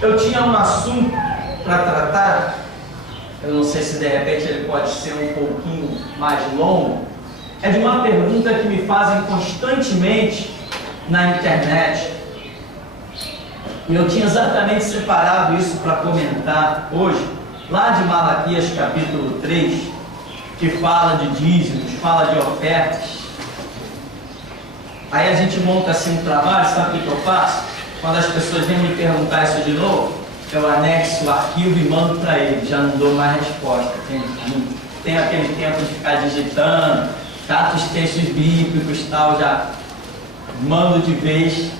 Eu tinha um assunto para tratar, eu não sei se de repente ele pode ser um pouquinho mais longo, é de uma pergunta que me fazem constantemente na internet. E eu tinha exatamente separado isso para comentar hoje, lá de Malaquias capítulo 3, que fala de dízimos, fala de ofertas. Aí a gente monta assim um trabalho, sabe o que eu faço? Quando as pessoas vêm me perguntar isso de novo, eu anexo o arquivo e mando para ele, já não dou mais resposta. Tem aquele tempo de ficar digitando, cato os textos bíblicos e tal, já mando de vez.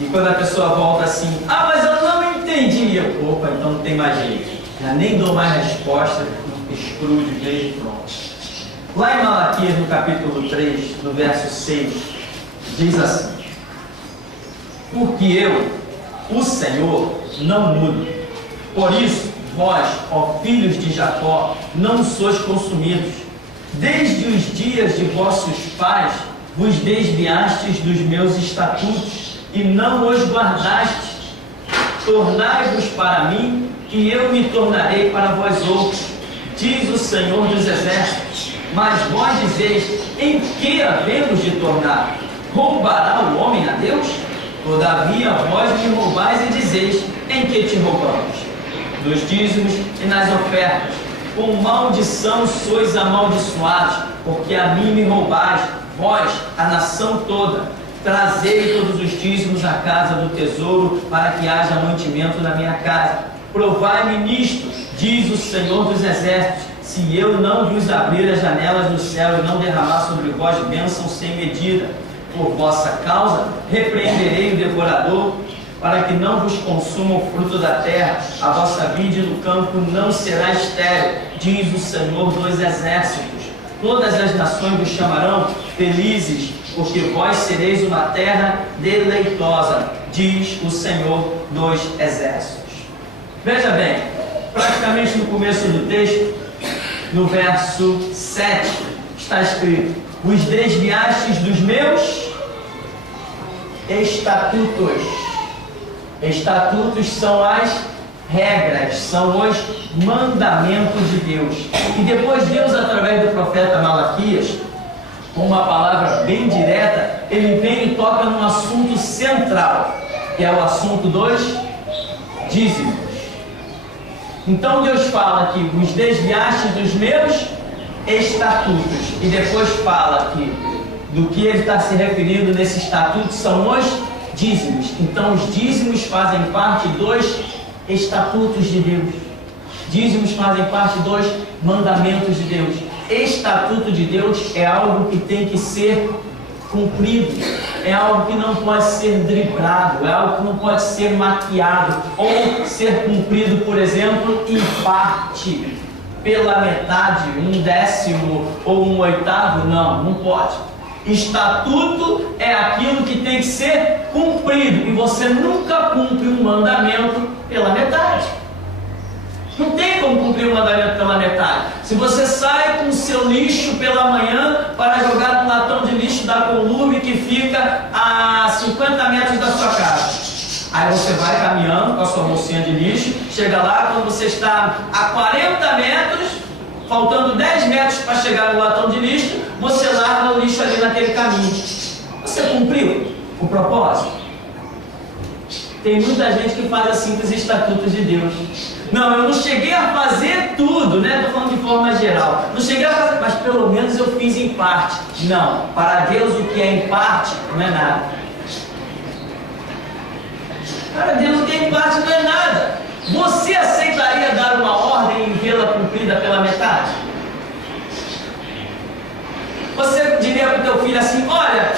E quando a pessoa volta assim, mas eu não entendi, opa, então não tem mais jeito. Já nem dou mais resposta, excluo de vez e pronto. Lá em Malaquias, no capítulo 3, no verso 6, diz assim: porque eu, o Senhor, não mudo. Por isso, vós, ó filhos de Jacó, não sois consumidos. Desde os dias de vossos pais, vos desviastes dos meus estatutos, e não os guardastes. Tornai-vos para mim, e eu me tornarei para vós outros, diz o Senhor dos Exércitos. Mas vós dizeis, em que havemos de tornar? Roubará o homem a Deus? Todavia vós me roubais e dizeis, em que te roubamos? Dos dízimos e nas ofertas. Com maldição sois amaldiçoados, porque a mim me roubais, vós, a nação toda. Trazei todos os dízimos à casa do tesouro, para que haja mantimento na minha casa. Provai-me nisto, diz o Senhor dos Exércitos, se eu não vos abrir as janelas do céu e não derramar sobre vós bênção sem medida. Por vossa causa, repreenderei o devorador, para que não vos consuma o fruto da terra. A vossa vide no campo não será estéril, diz o Senhor dos Exércitos. Todas as nações vos chamarão felizes, porque vós sereis uma terra deleitosa, diz o Senhor dos Exércitos. Veja bem, praticamente no começo do texto, no verso 7, está escrito: vos desviastes dos meus estatutos. Estatutos são as regras, são os mandamentos de Deus. E depois Deus, através do profeta Malaquias, com uma palavra bem direta, ele vem e toca num assunto central, que é o assunto dos dízimos. Então Deus fala que vos desviaste dos meus estatutos, e depois fala que do que ele está se referindo nesse estatuto são os dízimos. Então os dízimos fazem parte dos estatutos de Deus. Dízimos fazem parte dos mandamentos de Deus. Estatuto de Deus é algo que tem que ser cumprido, é algo que não pode ser driblado, é algo que não pode ser maquiado ou ser cumprido, por exemplo, em parte, pela metade, 1/10 ou 1/8, não pode. Estatuto é aquilo que tem que ser cumprido, e você nunca cumpre um mandamento pela metade. Não tem como cumprir o mandamento pela metade. Se você sai com o seu lixo pela manhã para jogar no latão de lixo da Columbe, que fica a 50 metros da sua casa, aí você vai caminhando com a sua bolsinha de lixo, chega lá, quando você está a 40 metros, faltando 10 metros para chegar no latão de lixo, você larga o lixo ali naquele caminho. Você cumpriu o propósito? Tem muita gente que faz assim com os estatutos de Deus. Não, eu não cheguei a fazer tudo, né? Estou falando de forma geral. Não cheguei a fazer, mas pelo menos eu fiz em parte. Não, para Deus o que é em parte não é nada. Para Deus o que é em parte não é nada. Você aceitaria dar uma ordem e vê-la cumprida pela metade? Você diria para o teu filho assim: olha,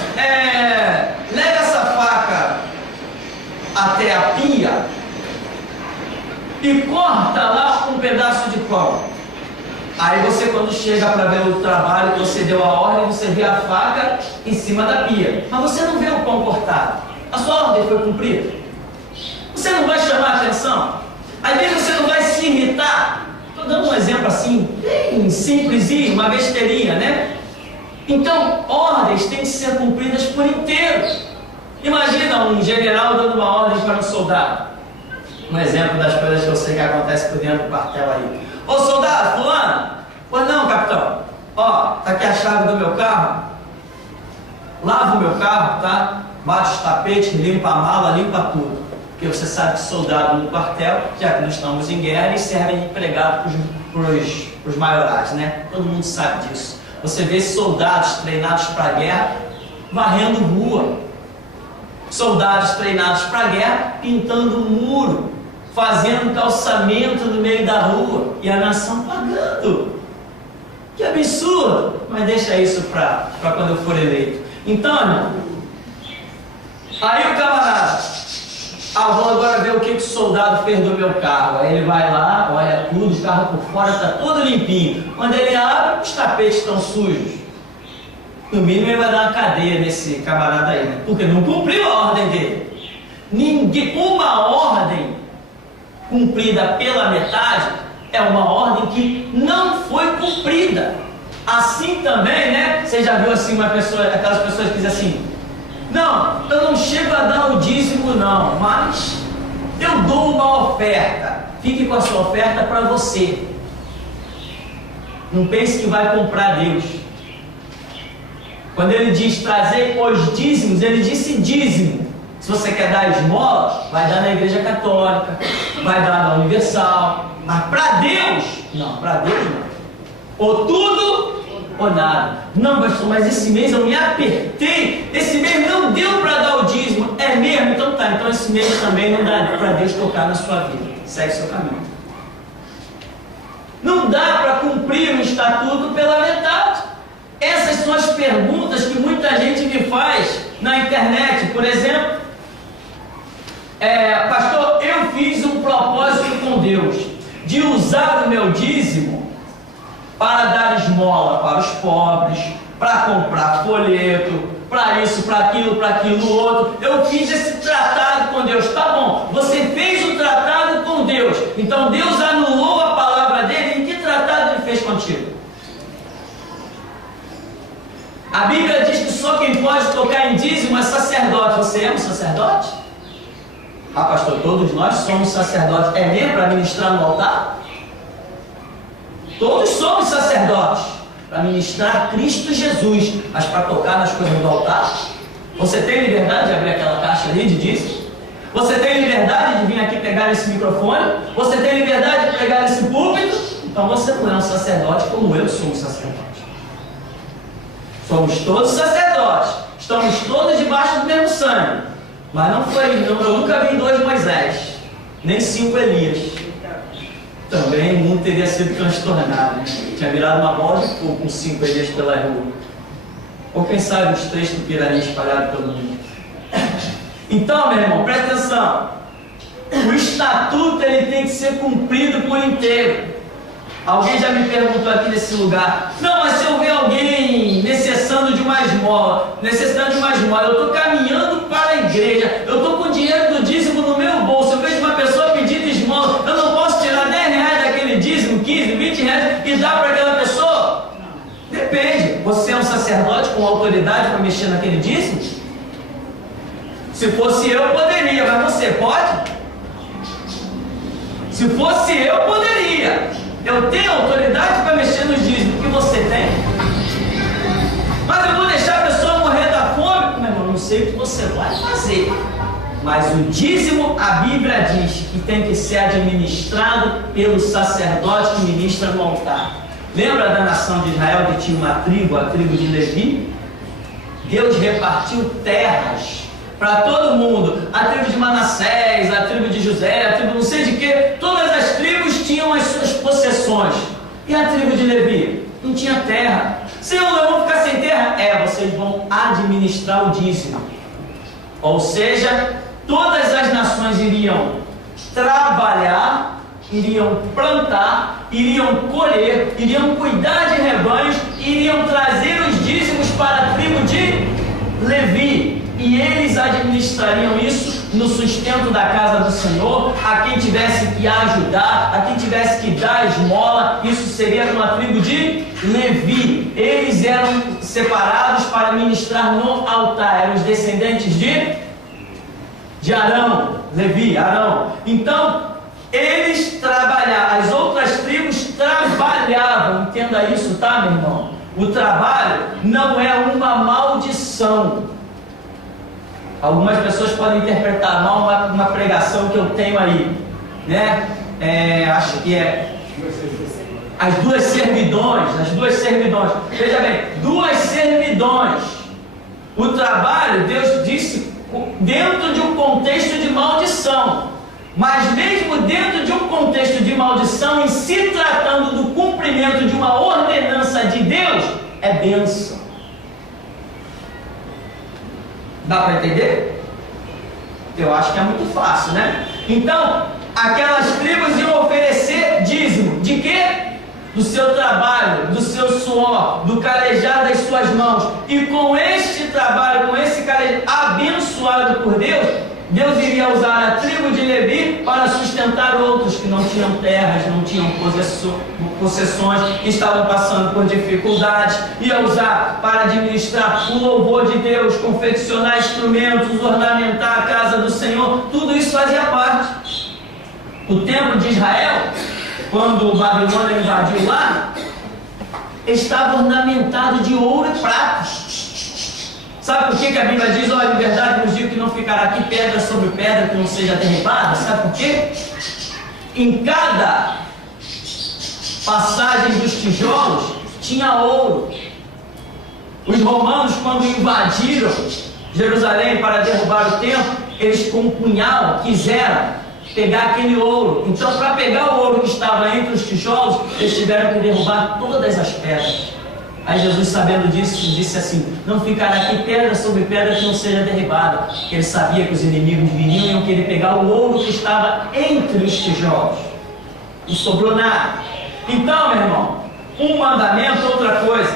leva essa faca até a pia e corta lá um pedaço de pão. Aí você, quando chega para ver o trabalho que você deu a ordem, você vê a faca em cima da pia, mas você não vê o pão cortado. A sua ordem foi cumprida? Você não vai chamar a atenção? Às vezes você não vai se irritar. Estou dando um exemplo assim, bem simplesinho, uma besteirinha, né? Então, ordens têm que ser cumpridas por inteiro. Imagina um general dando uma ordem para um soldado: Um exemplo das coisas que eu sei que acontece por dentro do quartel aí. Ô soldado, fulano? Pois não, capitão. Ó, tá aqui a chave do meu carro. Lava o meu carro, tá? Bate os tapetes, limpa a mala, limpa tudo. Porque você sabe que soldado no quartel, já que nós estamos em guerra, eles servem de empregado para os maiorais, né? Todo mundo sabe disso. Você vê soldados treinados para a guerra varrendo rua. Soldados treinados para a guerra pintando muro, fazendo calçamento no meio da rua. E a nação pagando. Que absurdo! Mas deixa isso para quando eu for eleito. Então, irmão, aí o camarada, vou agora ver o que o soldado fez do meu carro. Aí ele vai lá, olha tudo, o carro por fora está todo limpinho. Quando ele abre, os tapetes estão sujos. No mínimo ele vai dar uma cadeia nesse camarada aí, né? Porque não cumpriu a ordem dele. Uma ordem cumprida pela metade é uma ordem que não foi cumprida. Assim também, né? Você já viu assim uma pessoa, aquelas pessoas que dizem assim: não, eu não chego a dar o dízimo não, mas eu dou uma oferta. Fique com a sua oferta para você. Não pense que vai comprar Deus. Quando ele diz trazer os dízimos, ele disse dízimo. Se você quer dar esmola, vai dar na igreja católica, vai dar na universal. Mas para Deus, não, para Deus não. Ou tudo ou nada. Não, pastor, mas esse mês eu me apertei, esse mês não deu para dar o dízimo. É mesmo? Então tá, então esse mês também não dá para Deus tocar na sua vida. Segue seu caminho. Não dá para cumprir o estatuto pela metade. Essas são as perguntas que muita gente me faz na internet. Por exemplo, pastor, eu fiz um propósito com Deus de usar o meu dízimo para dar esmola para os pobres, para comprar folheto, para isso, para aquilo outro. Eu fiz esse tratado com Deus. Tá bom, você fez o tratado com Deus, então Deus anulou a palavra dele. Em que tratado ele fez contigo? A Bíblia diz que só quem pode tocar em dízimo é sacerdote. Você é um sacerdote? Pastor, todos nós somos sacerdotes. É mesmo para ministrar no altar? Todos somos sacerdotes para ministrar Cristo Jesus, mas para tocar nas coisas do altar. Você tem liberdade de abrir aquela caixa ali de dízimo? Você tem liberdade de vir aqui pegar esse microfone? Você tem liberdade de pegar esse púlpito? Então você não é um sacerdote como eu sou um sacerdote. Somos todos sacerdotes, estamos todos debaixo do mesmo sangue. Mas eu nunca vi 2 Moisés, nem 5 Elias. Também o mundo teria sido transtornado, né? Tinha virado uma bola de fogo com 5 Elias pela rua. Ou quem sabe os 3 tupiraninhos espalhados pelo mundo. Então, meu irmão, presta atenção. O estatuto ele tem que ser cumprido por inteiro. Alguém já me perguntou aqui nesse lugar: não, mas se eu ver alguém necessitando de uma esmola, eu estou caminhando para a igreja, eu estou com o dinheiro do dízimo no meu bolso, eu vejo uma pessoa pedindo esmola, eu não posso tirar 10 reais daquele dízimo, 15, 20 reais e dar para aquela pessoa? Não. Depende. Você é um sacerdote com autoridade para mexer naquele dízimo? Se fosse eu poderia, mas você pode? Se fosse eu poderia. Eu tenho autoridade para mexer nos dízimos que você tem. Mas eu vou deixar a pessoa morrer da fome? Meu irmão, não sei o que você vai fazer. Mas o dízimo, a Bíblia diz que tem que ser administrado pelo sacerdote que ministra no altar. Lembra da nação de Israel que tinha uma tribo, a tribo de Levi? Deus repartiu terras para todo mundo. A tribo de Manassés, a tribo de José, a tribo não sei de que. Todas as tribos tinham as suas possessões. E a tribo de Levi? Não tinha terra. Senhor, nós vamos ficar sem terra? Vocês vão administrar o dízimo. Ou seja, todas as nações iriam trabalhar, iriam plantar, iriam colher, iriam cuidar de rebanhos, iriam trazer os dízimos para a tribo de Levi. E eles administrariam isso no sustento da casa do Senhor. A quem tivesse que ajudar, a quem tivesse que dar esmola, isso seria uma tribo de Levi. Eles eram separados para ministrar no altar. Eram os descendentes de de Arão, Levi, Arão. Então, eles trabalhavam, as outras tribos trabalhavam, entenda isso, tá, meu irmão? O trabalho não é uma maldição. Algumas pessoas podem interpretar mal uma pregação que eu tenho aí, né? Acho que é as duas servidões. Veja bem, duas servidões. O trabalho, Deus disse, dentro de um contexto de maldição. Mas mesmo dentro de um contexto de maldição, em se tratando do cumprimento de uma ordenança de Deus, é bênção. Dá para entender? Eu acho que é muito fácil, né? Então, aquelas tribos iam oferecer dízimo. De quê? Do seu trabalho, do seu suor, do calejar das suas mãos. E com este trabalho, com esse calejar abençoado por Deus, Deus iria usar a tribo de Levi para sustentar outros que não tinham terras, não tinham possessões, que estavam passando por dificuldades. Ia usar para administrar o louvor de Deus, confeccionar instrumentos, ornamentar a casa do Senhor. Tudo isso fazia parte. O templo de Israel, quando o Babilônia invadiu lá, estava ornamentado de ouro e prata. Sabe por que a Bíblia diz, olha, em verdade vos digo que não ficará aqui pedra sobre pedra que não seja derribada? Sabe por quê? Em cada passagem dos tijolos tinha ouro. Os romanos, quando invadiram Jerusalém para derrubar o templo, eles com um punhal quiseram pegar aquele ouro. Então, para pegar o ouro que estava entre os tijolos, eles tiveram que derrubar todas as pedras. Aí Jesus, sabendo disso, disse assim, não ficará aqui pedra sobre pedra que não seja derribada. Porque ele sabia que os inimigos viriam e iam querer pegar o ouro que estava entre os tijolos. Não sobrou nada. Então, meu irmão, um mandamento, outra coisa.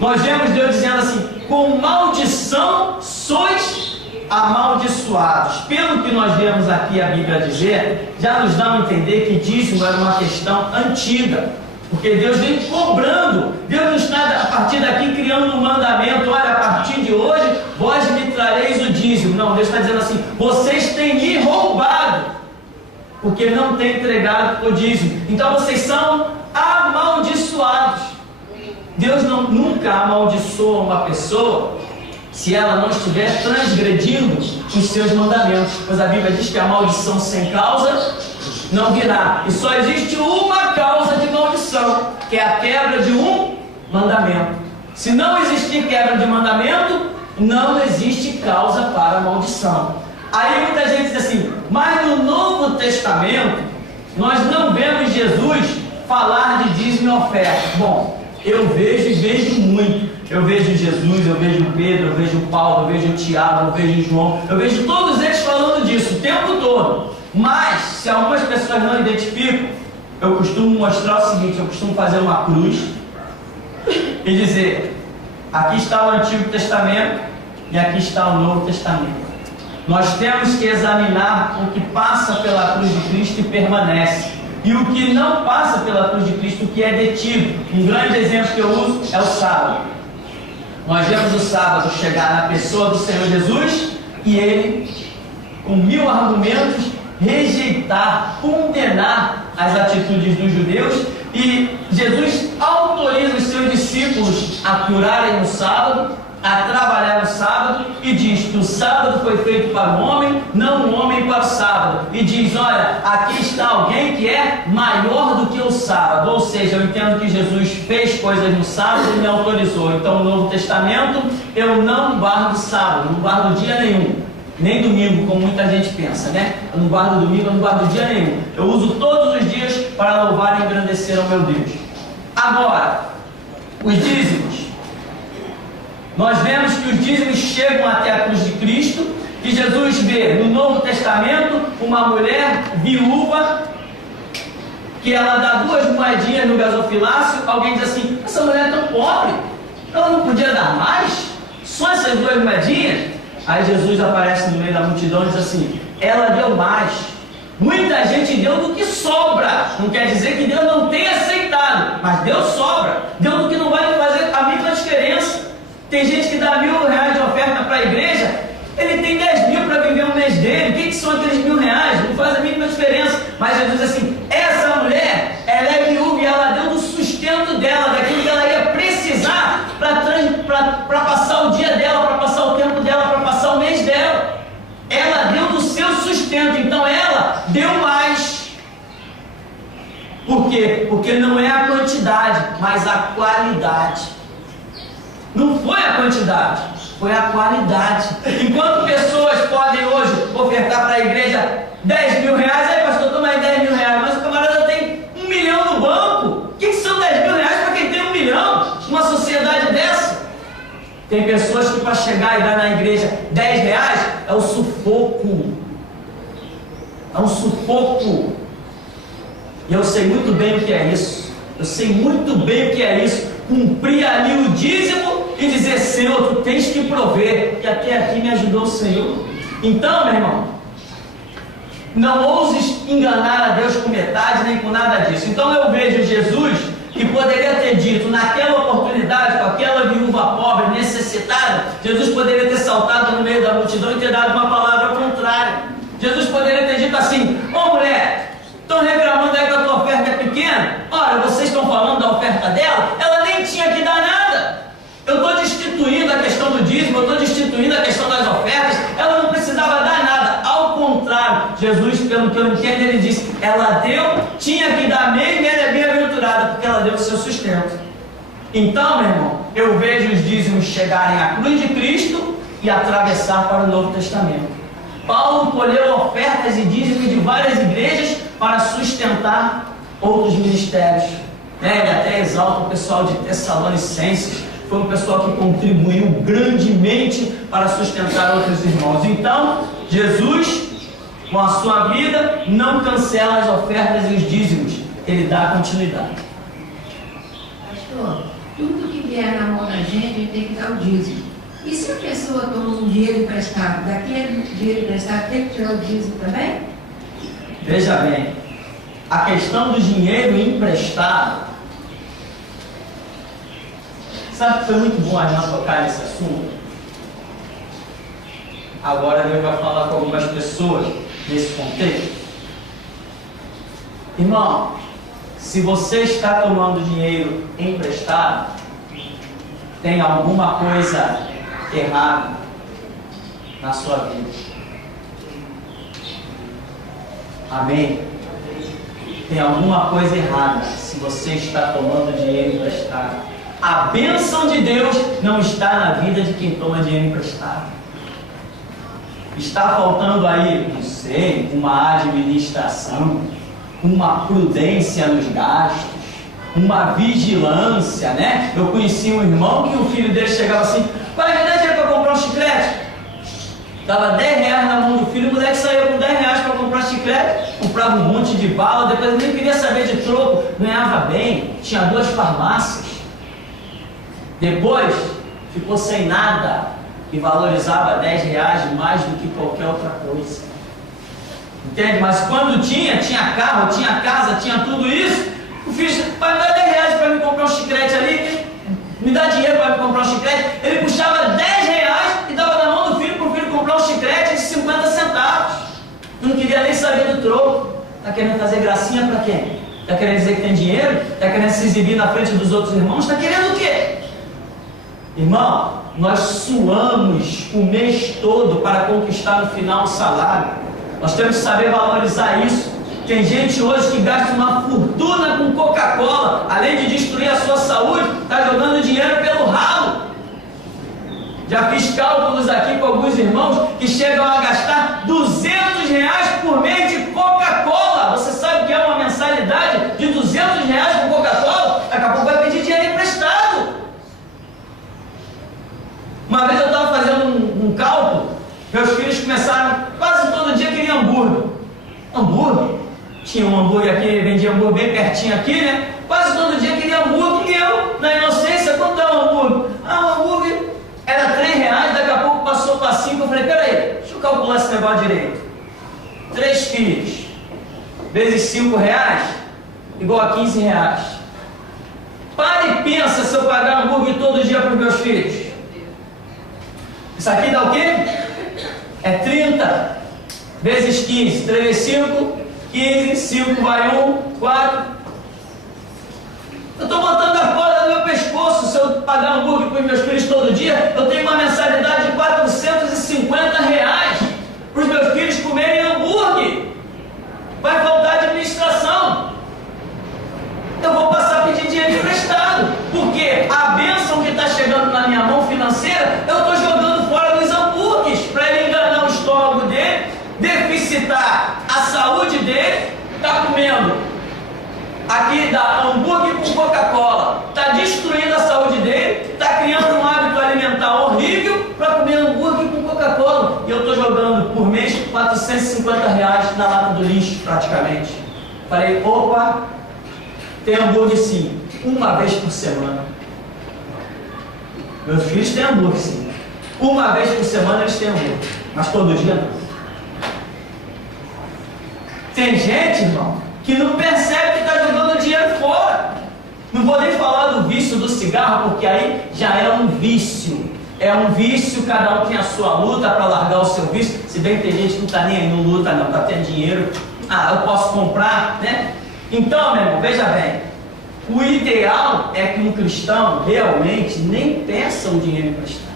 Nós vemos Deus dizendo assim, com maldição sois amaldiçoados. Pelo que nós vemos aqui a Bíblia dizer, já nos dá a entender que dízimo era uma questão antiga. Porque Deus vem cobrando, Deus não está a partir daqui criando um mandamento, olha, a partir de hoje, vós me trareis o dízimo. Não, Deus está dizendo assim, vocês têm me roubado, porque não têm entregado o dízimo. Então vocês são amaldiçoados. Deus nunca amaldiçoa uma pessoa se ela não estiver transgredindo os seus mandamentos. Pois a Bíblia diz que a maldição sem causa não virá. E só existe uma causa de maldição, que é a quebra de um mandamento. Se não existir quebra de mandamento, não existe causa para a maldição. Aí muita gente diz assim, mas no Novo Testamento, nós não vemos Jesus falar de dízimo e oferta. Bom, eu vejo e vejo muito. Eu vejo Jesus, eu vejo Pedro, eu vejo Paulo, eu vejo Tiago, eu vejo João, eu vejo todos eles falando disso o tempo todo. Mas, se algumas pessoas não identificam, eu costumo mostrar o seguinte, eu costumo fazer uma cruz e dizer, aqui está o Antigo Testamento e aqui está o Novo Testamento. Nós temos que examinar o que passa pela cruz de Cristo e permanece, e o que não passa pela cruz de Cristo, o que é detido. Um grande exemplo que eu uso é o sábado. Nós vemos o sábado chegar na pessoa do Senhor Jesus e ele, com 1000 argumentos, rejeitar, condenar as atitudes dos judeus, e Jesus autoriza os seus discípulos a curarem no sábado, a trabalhar no sábado, e diz que o sábado foi feito para o homem, não o homem para o sábado, e diz, olha, aqui está alguém que é maior do que o sábado. Ou seja, eu entendo que Jesus fez coisas no sábado e me autorizou. Então no Novo Testamento eu não guardo sábado, não guardo dia nenhum, nem domingo, como muita gente pensa, né? Eu não guardo domingo, eu não guardo dia nenhum. Eu uso todos os dias para louvar e engrandecer ao meu Deus. Agora, os dízimos. Nós vemos que os dízimos chegam até a cruz de Cristo, e Jesus vê no Novo Testamento uma mulher viúva, que ela dá 2 moedinhas no gasofilácio. Alguém diz assim, essa mulher é tão pobre, ela não podia dar mais? Só essas 2 moedinhas? Aí Jesus aparece no meio da multidão e diz assim, ela deu mais. Muita gente deu do que sobra. Não quer dizer que Deus não tenha aceitado, mas Deus sobra. Deu do que não vai fazer a mínima diferença. Tem gente que dá R$1.000 de oferta para a igreja Ele tem 10 mil para viver um mês dele. O que são aqueles R$1.000? Não faz a mínima diferença. Mas Jesus diz assim, essa mulher, ela é viúva e ela deu do sustento dela, daquilo que ela ia precisar para passar o dia dela, para passar o tempo dela, para passar o mês dela. Ela deu do seu sustento, então ela deu mais. Por quê? Porque não é a quantidade, mas a qualidade. Não foi a quantidade, foi a qualidade. Enquanto pessoas podem hoje ofertar para a igreja R$10.000, aí pastor, toma aí R$10.000, mas o camarada tem R$1 milhão no banco. O que são R$10.000 para quem tem R$1 milhão? Numa sociedade dessa? Tem pessoas que para chegar e dar na igreja R$10 é um sufoco. É um sufoco. E eu sei muito bem o que é isso. Eu sei muito bem o que é isso. Cumprir ali o dízimo e dizer, Senhor, tu tens que prover. E até aqui me ajudou o Senhor. Então, meu irmão, não ouses enganar a Deus com metade, nem com nada disso. Então eu vejo Jesus, que poderia ter dito, naquela oportunidade, com aquela viúva pobre, necessitada, Jesus poderia ter saltado no meio da multidão e ter dado uma palavra contrária. Jesus poderia ter dito assim, ô mulher, estão reclamando aí que a tua oferta é pequena? Olha, vocês estão falando da oferta dela, ela nem tinha que dar nada. Eu estou destituindo a questão do dízimo, eu estou destituindo a questão das ofertas, ela não precisava dar nada. Ao contrário, Jesus, pelo que eu entendo, ele disse, ela deu, tinha que dar mesmo, e ela é bem-aventurada, porque ela deu o seu sustento. Então, meu irmão, eu vejo os dízimos chegarem à cruz de Cristo e atravessar para o Novo Testamento. Paulo colheu ofertas e dízimos de várias igrejas para sustentar outros ministérios. Ele até exalta o pessoal de Tessalonicenses, foi um pessoal que contribuiu grandemente para sustentar outros irmãos. Então, Jesus, com a sua vida, não cancela as ofertas e os dízimos, ele dá continuidade. Pastor, tudo que vier na mão da gente tem que dar o dízimo. E se a pessoa toma um dinheiro emprestado, daquele dinheiro emprestado tem que tirar o dízimo também? Veja bem, a questão do dinheiro emprestado, sabe que foi muito bom a gente tocar nesse assunto? Agora Deus vai falar com algumas pessoas nesse contexto. Irmão, se você está tomando dinheiro emprestado, tem alguma coisa errada na sua vida. Amém? Tem alguma coisa errada se você está tomando dinheiro emprestado. A bênção de Deus não está na vida de quem toma dinheiro emprestado. Está faltando aí, não sei, uma administração, uma prudência nos gastos, uma vigilância, né? Eu conheci um irmão que o filho dele chegava assim, pai, me dá dinheiro para comprar um chiclete. Dava R$10 na mão do filho, o moleque saía com R$10 para comprar chiclete, comprava um monte de bala, depois ele nem queria saber de troco, ganhava bem, tinha 2 farmácias. Depois ficou sem nada e valorizava R$10 mais do que qualquer outra coisa. Entende? Mas quando tinha carro, tinha casa, tinha tudo isso, o filho disse, pai, me dá R$10 para me comprar um chiclete ali, me dá dinheiro para me comprar um chiclete. Ele puxava R$10 e dava na mão do filho para o filho comprar um chiclete de 50 centavos. Não queria nem saber do troco. Está querendo fazer gracinha para quem? Está querendo dizer que tem dinheiro? Está querendo se exibir na frente dos outros irmãos? Está querendo o quê? Irmão, nós suamos o mês todo para conquistar no final o salário. Nós temos que saber valorizar isso. Tem gente hoje que gasta uma fortuna com Coca-Cola, além de destruir a sua saúde, está jogando dinheiro pelo ralo. Já fiz cálculos aqui com alguns irmãos que chegam a gastar R$200 por mês de Coca-Cola. Você sabe o que é uma mensalidade de R$200 com Coca-Cola? Daqui a pouco vai pedir dinheiro emprestado. Uma vez eu estava fazendo um cálculo, meus filhos começaram, quase todo dia queriam hambúrguer. Hambúrguer? Tinha um hambúrguer aqui, vendia hambúrguer bem pertinho aqui, né? Quase todo dia queria hambúrguer e eu, na inocência, quanto é um hambúrguer? Ah, o hambúrguer era R$3, daqui a pouco passou para 5, eu falei, peraí, deixa eu calcular esse negócio direito. 3 filhos, vezes R$5, igual a R$15. Para e pensa se eu pagar hambúrguer todo dia para os meus filhos. Isso aqui dá o quê? É 30 vezes 15. 3 vezes 5, 15. 5 vai 1, 4. Eu estou botando a corda no meu pescoço. Se eu pagar hambúrguer para os meus filhos todo dia, eu tenho uma mensalidade de R$450 para os meus filhos comerem hambúrguer. Vai faltar administração. Eu vou passar a pedir dinheiro emprestado, porque a bênção que está chegando na minha mão financeira, eu estou jogando fora dos hambúrgueres, para ele enganar o estômago dele, deficitar a saúde dele. Está comendo aqui da hambúrguer com Coca-Cola, está destruindo a saúde dele, está criando um hábito alimentar horrível para comer hambúrguer com Coca-Cola. E eu estou jogando por mês R$450 na lata do lixo, praticamente. Falei, opa, tem hambúrguer sim, uma vez por semana. Meus filhos têm hambúrguer sim, uma vez por semana eles têm hambúrguer, mas todo dia não. Tem gente, irmão, que não percebe que está jogando dinheiro fora. Não vou nem falar do vício do cigarro, porque aí já é um vício. É um vício, cada um tem a sua luta para largar o seu vício. Se bem que tem gente que não está nem aí, não luta não, está tendo dinheiro. Ah, eu posso comprar, né? Então, meu irmão, veja bem. O ideal é que um cristão realmente nem peça o dinheiro emprestado.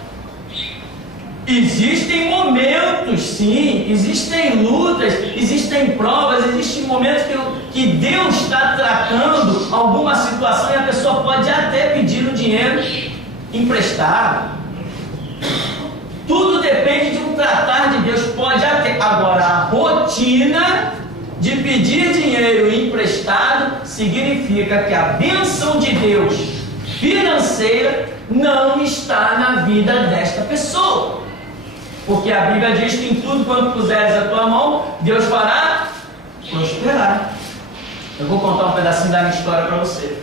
Existem momentos, sim, existem lutas, existem provas, existem momentos que Deus está tratando alguma situação e a pessoa pode até pedir o dinheiro emprestado. Tudo depende de um tratar de Deus, pode até. Agora, a rotina de pedir dinheiro emprestado significa que a bênção de Deus financeira não está na vida desta pessoa. Porque a Bíblia diz que em tudo quanto puseres a tua mão, Deus fará prosperar. Eu vou contar um pedacinho da minha história para você.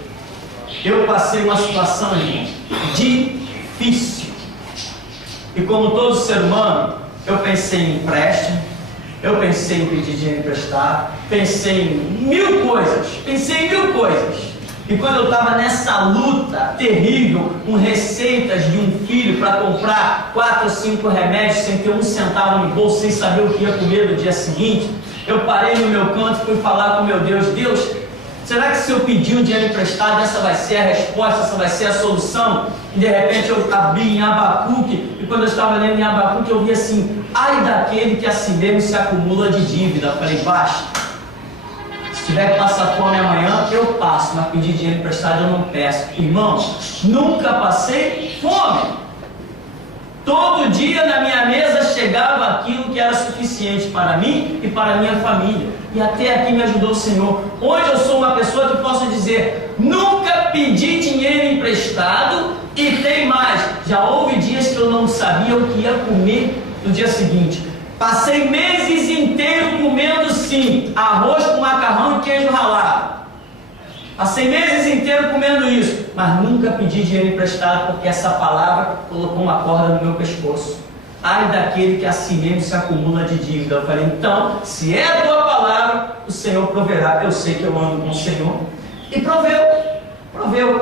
Eu passei uma situação, irmão, difícil. E como todo ser humano, eu pensei em empréstimo, eu pensei em pedir dinheiro emprestado, pensei em mil coisas. E quando eu estava nessa luta terrível, com receitas de um filho para comprar 4 ou 5 remédios sem ter um centavo no bolso, sem saber o que ia comer no dia seguinte, eu parei no meu canto e fui falar com meu Deus. Deus, será que se eu pedir um dinheiro emprestado, essa vai ser a resposta, essa vai ser a solução? E de repente eu abri em Abacuque, e quando eu estava lendo em Abacuque, eu vi assim: ai daquele que a si mesmo se acumula de dívida. Eu falei, basta. Se tiver que passar fome amanhã, eu passo, mas pedir dinheiro emprestado eu não peço. Irmãos, nunca passei fome. Todo dia na minha mesa chegava aquilo que era suficiente para mim e para a minha família. E até aqui me ajudou o Senhor. Hoje eu sou uma pessoa que posso dizer, nunca pedi dinheiro emprestado. E tem mais, já houve dias que eu não sabia o que ia comer no dia seguinte. Passei meses inteiros comendo sim, arroz com macarrão e queijo ralado. Passei meses inteiros comendo isso, mas nunca pedi dinheiro emprestado, porque essa palavra colocou uma corda no meu pescoço. Ai daquele que a si mesmo se acumula de dívida. Eu falei, então, se é a tua palavra, o Senhor proverá. Eu sei que eu ando com o Senhor. E proveu.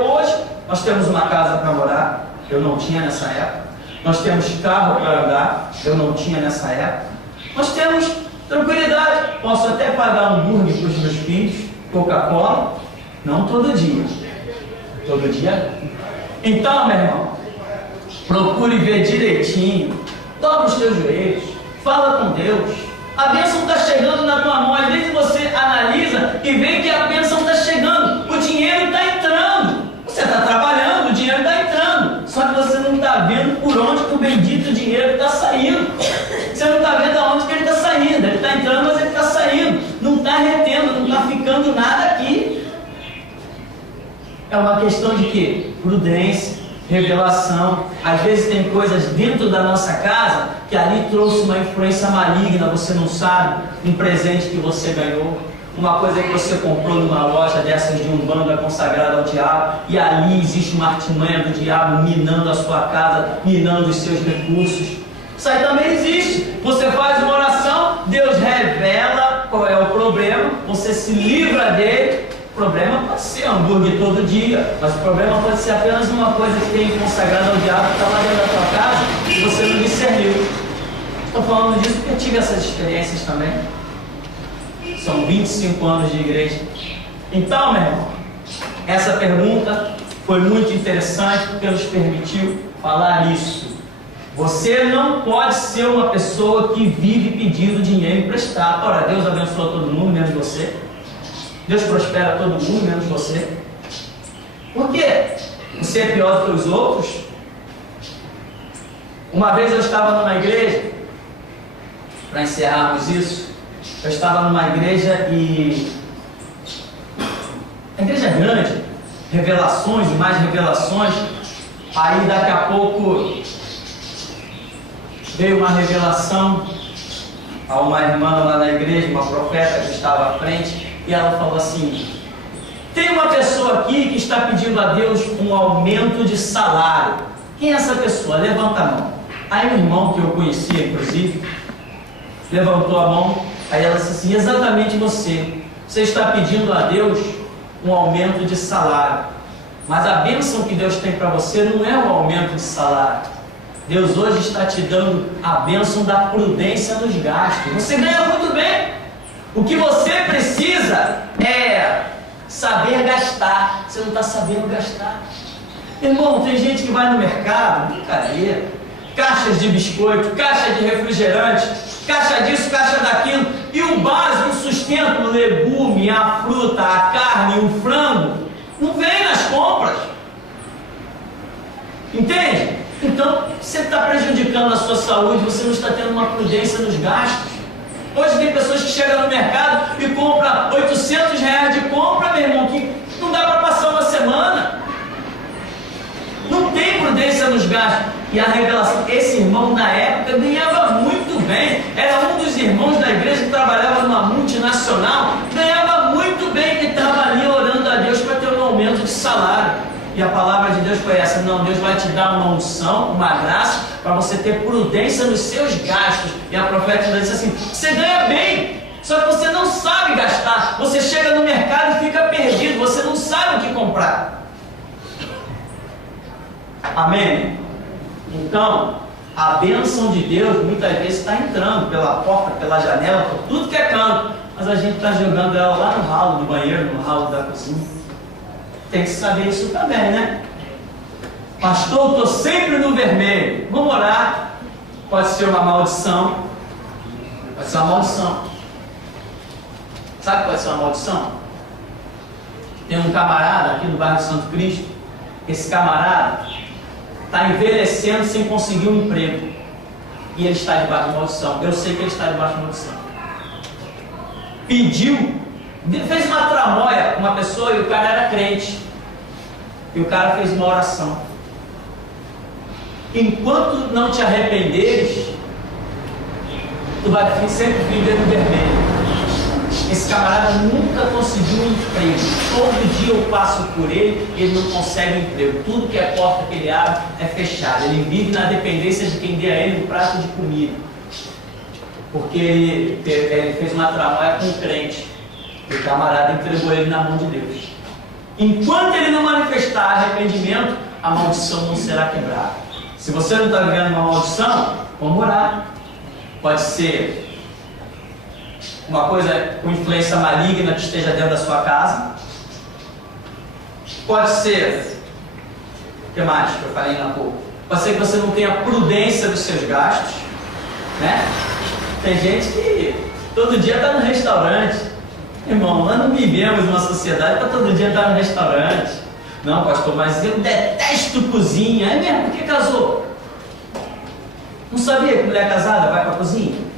Hoje, nós temos uma casa para morar, eu não tinha nessa época. Nós temos carro para andar, eu não tinha nessa época. Nós temos tranquilidade, posso até pagar hambúrguer para os meus filhos, Coca-Cola, não todo dia. Todo dia. Então, meu irmão, procure ver direitinho, dobra os teus joelhos, fala com Deus. A bênção está chegando na tua mão, às vezes você analisa e vê que a bênção está chegando, o dinheiro está entrando. Você está trabalhando, o dinheiro está entrando, só que você não está vendo por onde que o bendito dinheiro está saindo. Você não está vendo aonde que ele está saindo. Ele está entrando, mas ele está saindo. Não está retendo, não está ficando nada aqui. É uma questão de quê? Prudência, revelação. Às vezes tem coisas dentro da nossa casa que ali trouxe uma influência maligna, você não sabe, um presente que você ganhou, uma coisa que você comprou numa loja dessas de Umbanda consagrada ao diabo, e ali existe uma artimanha do diabo minando a sua casa, minando os seus recursos. Isso aí também existe. Você faz uma oração, Deus revela qual é o problema, você se livra dele. O problema pode ser hambúrguer todo dia, mas o problema pode ser apenas uma coisa que tem consagrada ao diabo, que está lá dentro da tua casa e você não discerniu. Estou falando disso porque eu tive essas experiências também. São 25 anos de igreja. Então, meu irmão, essa pergunta foi muito interessante porque nos permitiu falar isso. Você não pode ser uma pessoa que vive pedindo dinheiro emprestado. Ora, Deus abençoa todo mundo, menos você. Deus prospera todo mundo, menos você. Por quê? Você é pior do que os outros? Uma vez eu estava numa igreja, para encerrarmos isso, eu estava numa igreja e a igreja é grande, revelações e mais revelações. Aí daqui a pouco veio uma revelação a uma irmã lá na igreja, uma profeta que estava à frente, e ela falou assim: tem uma pessoa aqui que está pedindo a Deus um aumento de salário. Quem é essa pessoa? Levanta a mão. Aí um irmão que eu conhecia, inclusive, levantou a mão. Aí ela disse assim: exatamente você. Você está pedindo a Deus um aumento de salário. Mas a bênção que Deus tem para você não é um aumento de salário. Deus hoje está te dando a bênção da prudência nos gastos. Você ganha muito bem. O que você precisa é saber gastar. Você não está sabendo gastar. Irmão, tem gente que vai no mercado, brincadeira, caixas de biscoito, caixa de refrigerante, caixa disso, caixa daquilo, e o básico, o sustento, o legume, a fruta, a carne, o frango, não vem nas compras. Entende? Então, você está prejudicando a sua saúde, você não está tendo uma prudência nos gastos. Hoje tem pessoas que chegam no mercado e compram R$800 de compra, meu irmão, que não dá para passar uma semana. Não tem prudência nos gastos. E a revelação, esse irmão na época ganhava muito bem. Era um dos irmãos da igreja que trabalhava numa multinacional, ganhava muito bem, que estava ali orando a Deus para ter um aumento de salário. E a palavra de Deus foi essa: não, Deus vai te dar uma unção, uma graça, para você ter prudência nos seus gastos. E a profeta disse assim: você ganha bem, só que você não sabe gastar. Você chega no mercado e fica perdido, você não sabe o que comprar. Amém? Então, a bênção de Deus muitas vezes está entrando pela porta, pela janela, por tudo que é canto, mas a gente está jogando ela lá no ralo do banheiro, no ralo da cozinha. Tem que saber isso também, né? Pastor, estou sempre no vermelho. Vamos orar. Pode ser uma maldição. Pode ser uma maldição. Sabe o que pode ser uma maldição? Tem um camarada aqui no bairro Santo Cristo. Esse camarada está envelhecendo sem conseguir um emprego. E ele está debaixo de maldição. Eu sei que ele está debaixo de maldição. Pediu, fez uma tramóia com uma pessoa e o cara era crente. E o cara fez uma oração: enquanto não te arrependeres, tu vai sempre viver no vermelho. Esse camarada nunca conseguiu um emprego. Todo dia eu passo por ele e ele não consegue um emprego. Tudo que é porta que ele abre é fechada. Ele vive na dependência de quem dê a ele um prato de comida. Porque ele fez uma tramóia com o crente. E o camarada entregou ele na mão de Deus. Enquanto ele não manifestar arrependimento, a maldição não será quebrada. Se você não está vivendo uma maldição, vamos orar. Pode ser uma coisa com influência maligna que esteja dentro da sua casa. Pode ser, o que mais que eu falei há pouco? Pode ser que você não tenha prudência dos seus gastos, né? Tem gente que todo dia está no restaurante. Irmão, nós não vivemos numa sociedade para todo dia estar no restaurante. Não, pastor, mas eu detesto cozinha. É mesmo? Por que casou? Não sabia que mulher casada vai para a cozinha?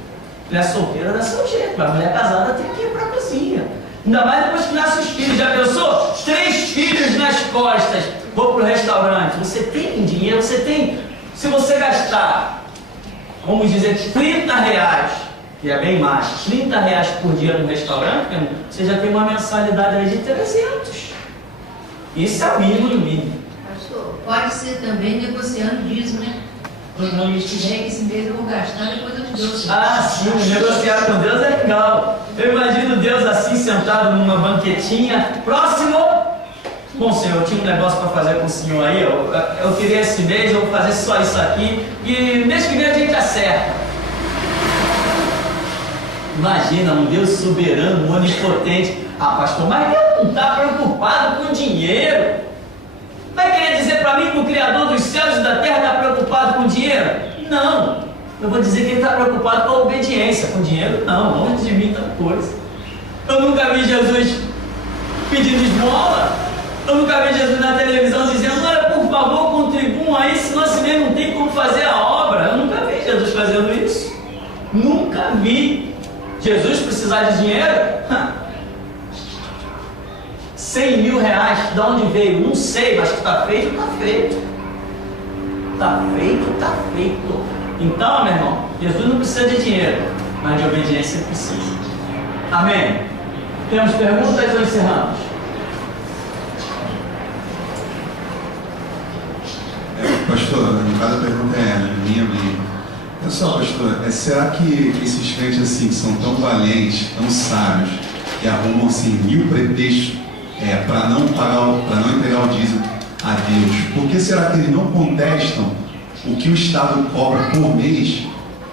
Mulher solteira dá seu jeito, mas mulher casada tem que ir para a cozinha. Ainda mais depois que nasce os filhos. Já pensou? 3 filhos nas costas. Vou para o restaurante. Você tem dinheiro, você tem. Se você gastar, vamos dizer, R$30, que é bem mais, R$30 por dia no restaurante, você já tem uma mensalidade aí de 300. Isso é o mínimo do mínimo. Pastor, pode ser também negociando dízimo, né? Quando não estiver que esse mês eu vou gastar, depois eu te dou. Ah, sim, negociar com Deus é legal. Eu imagino Deus assim, sentado numa banquetinha. Próximo! Bom, Senhor, eu tinha um negócio para fazer com o Senhor aí. Eu queria esse mês, eu vou fazer só isso aqui. E mês que vem a gente acerta. Imagina, um Deus soberano, onipotente. Ah, pastor, mas Deus não está preocupado com dinheiro. Vai querer dizer para mim que o Criador dos céus e da terra está preocupado com dinheiro? Não. Eu vou dizer que ele está preocupado com a obediência. Com dinheiro, não. Longe de mim tal coisa. Eu nunca vi Jesus pedindo esmola. Eu nunca vi Jesus na televisão dizendo: olha, por favor, contribuam aí, senão assim mesmo não tem como fazer a obra. Eu nunca vi Jesus fazendo isso. Nunca vi. Jesus precisar de dinheiro? 100 mil reais, de onde veio? Não sei, mas que está feito, está feito. Está feito, está feito. Então, meu irmão, Jesus não precisa de dinheiro, mas de obediência ele precisa. Amém? Temos perguntas ou encerramos? Pastor, cada pergunta é minha. Olha só, pastor, será que esses crentes assim, que são tão valentes, tão sábios, que arrumam assim 1000 pretextos para não entregar o dízimo a Deus, por que será que eles não contestam o que o Estado cobra por mês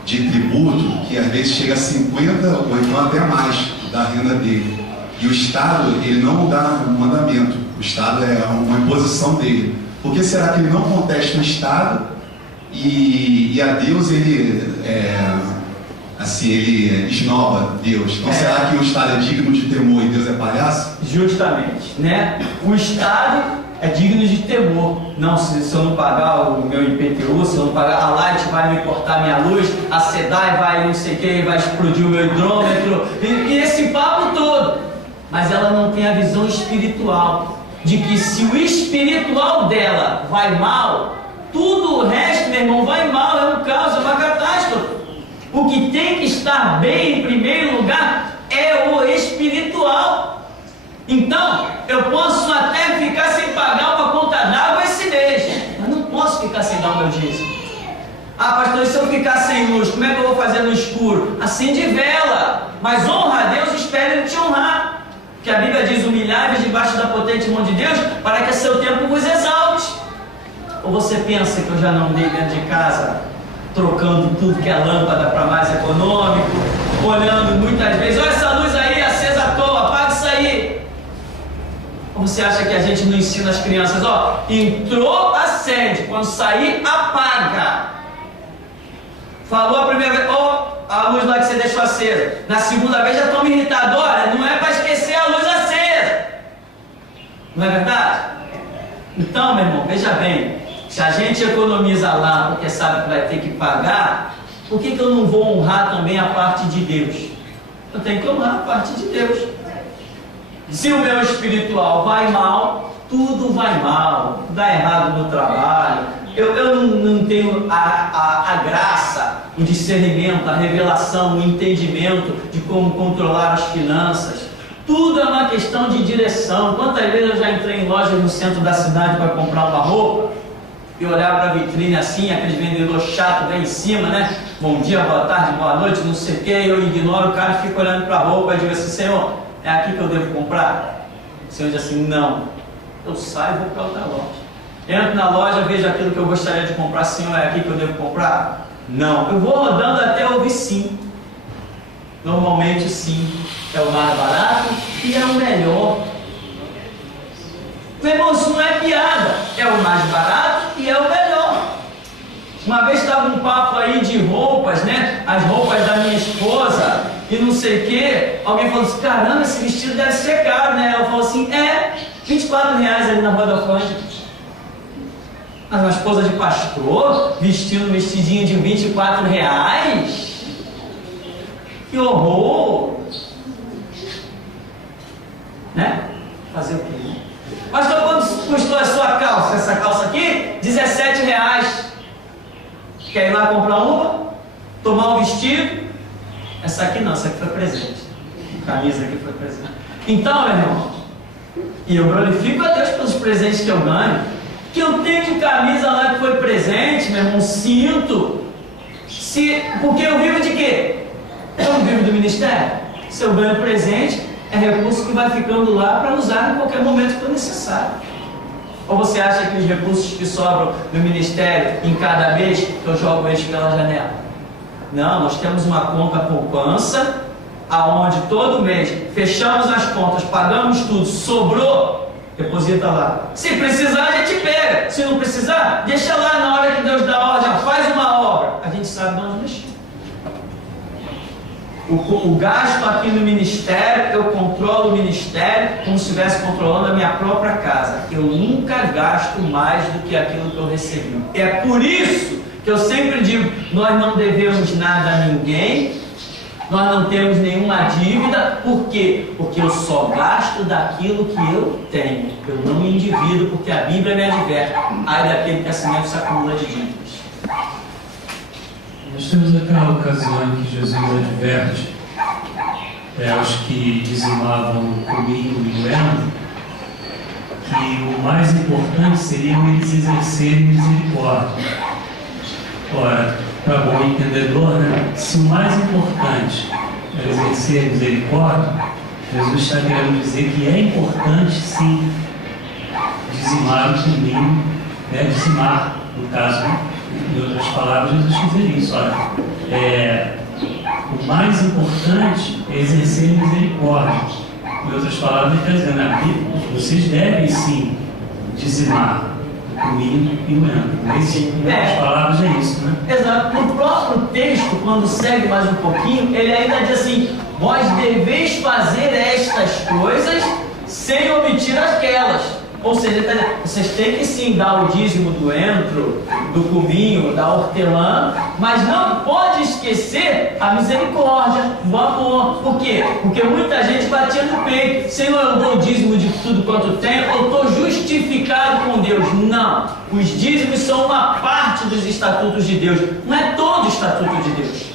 de tributo, que às vezes chega a 50 ou então até mais da renda dele? E o Estado, ele não dá um mandamento, o Estado é uma imposição dele. Por que será que ele não contesta o Estado e a Deus ele esnoba Deus? Então será que o Estado é digno de temor e Deus é palhaço? Justamente, né? O Estado é digno de temor. Não, se eu não pagar o meu IPTU, se eu não pagar, a Light vai me cortar minha luz, a SEDAI vai não sei o que, vai explodir o meu hidrômetro, e esse papo todo. Mas ela não tem a visão espiritual, de que se o espiritual dela vai mal, tudo o resto, meu irmão, vai mal, é um caos, é uma catástrofe. O que tem que estar bem em primeiro lugar é o espiritual. Então, eu posso até ficar sem pagar uma conta d'água esse mês, mas não posso ficar sem dar o meu dízimo. Ah, pastor, e se eu ficar sem luz, como é que eu vou fazer no escuro? Acende vela, mas honra a Deus e espere Ele te honrar. Porque a Bíblia diz: humilhai-vos debaixo da potente mão de Deus, para que a seu tempo vos exalte. Ou você pensa que eu já não dei dentro de casa, trocando tudo que é lâmpada para mais econômico, olhando muitas vezes: olha essa luz aí acesa à toa, apaga isso aí. Ou você acha que a gente não ensina as crianças: ó, entrou, acende, quando sair, apaga. Falou a primeira vez: ó, a luz lá que você deixou acesa. Na segunda vez já estão me irritando: olha, não é para esquecer a luz acesa. Não é verdade? Então, meu irmão, veja bem, se a gente economiza lá porque sabe que vai ter que pagar, por que eu não vou honrar também a parte de Deus? Eu tenho que honrar a parte de Deus. Se o meu espiritual vai mal, tudo vai mal, dá errado no trabalho, eu não tenho a graça, o discernimento, a revelação, o entendimento de como controlar as finanças. Tudo é uma questão de direção. Quantas vezes eu já entrei em lojas no centro da cidade para comprar uma roupa e olhava para a vitrine assim, aqueles vendedores chatos lá em cima, né? Bom dia, boa tarde, boa noite, não sei o que, eu ignoro o cara, fico olhando para a roupa e digo assim: Senhor, é aqui que eu devo comprar? O Senhor diz assim: não. Eu saio e vou para outra loja. Entro na loja, vejo aquilo que eu gostaria de comprar: Senhor, é aqui que eu devo comprar? Não. Eu vou rodando até ouvir sim. Normalmente o sim é o mais barato e é o melhor. Meu irmão, isso não é piada. É o mais barato e é o melhor. Uma vez estava um papo aí de roupas, né? As roupas da minha esposa e não sei o que. Alguém falou assim: caramba, esse vestido deve ser caro, né? Eu falo assim: R$24 ali na Rua da Fonte. Mas uma esposa de pastor vestindo um vestidinho de R$24? Que horror! Né? Fazer o quê? Pastor, quanto custou a sua calça? Essa calça aqui? R$17. Quer ir lá comprar uma? Tomar um vestido? Essa aqui não, essa aqui foi presente. A camisa aqui foi presente. Então, meu irmão, e eu glorifico a Deus pelos presentes que eu ganho. Que eu tenho de camisa lá que foi presente, meu irmão, cinto. Porque eu vivo de quê? Eu não vivo do ministério. Se eu ganho presente, é recurso que vai ficando lá para usar em qualquer momento que for necessário. Ou você acha que os recursos que sobram no ministério em cada mês, eu jogo eles pela janela? Não, nós temos uma conta poupança aonde todo mês fechamos as contas, pagamos tudo, sobrou, deposita lá. Se precisar, a gente pega. Se não precisar, deixa lá na hora que Deus dá ordem, faz uma obra. A gente sabe de onde mexer. O gasto aqui no ministério, eu controlo o ministério como se estivesse controlando a minha própria casa. Eu nunca gasto mais do que aquilo que eu recebi. É por isso que eu sempre digo, nós não devemos nada a ninguém, nós não temos nenhuma dívida. Por quê? Porque eu só gasto daquilo que eu tenho. Eu não me endivido, porque a Bíblia me adverte. Ai daquele que acima se acumula de dívidas. Nós temos aquela ocasião em que Jesus adverte aos que dizimavam comigo e doendo, que o mais importante seria eles exercerem misericórdia. Ora, para bom entendedor, né? Se o mais importante é exercer misericórdia, Jesus está querendo dizer que é importante sim dizimar o comigo, dizimar, no caso, em outras palavras, Jesus dizer isso. Olha, o mais importante é exercer misericórdia. Em outras palavras, ele está dizendo, vocês devem sim dizimar o comigo e o endo. Em outras palavras, é isso, né? Exato. No próprio texto, quando segue mais um pouquinho, ele ainda diz assim: vós deveis fazer estas coisas sem omitir aquelas. Ou seja, vocês têm que sim dar o dízimo do entro, do cominho, da hortelã, mas não pode esquecer a misericórdia, o amor. Por quê? Porque muita gente batia no peito: Senhor, eu dou o dízimo de tudo quanto tenho, eu estou justificado com Deus. Não, os dízimos são uma parte dos estatutos de Deus, não é todo o estatuto de Deus.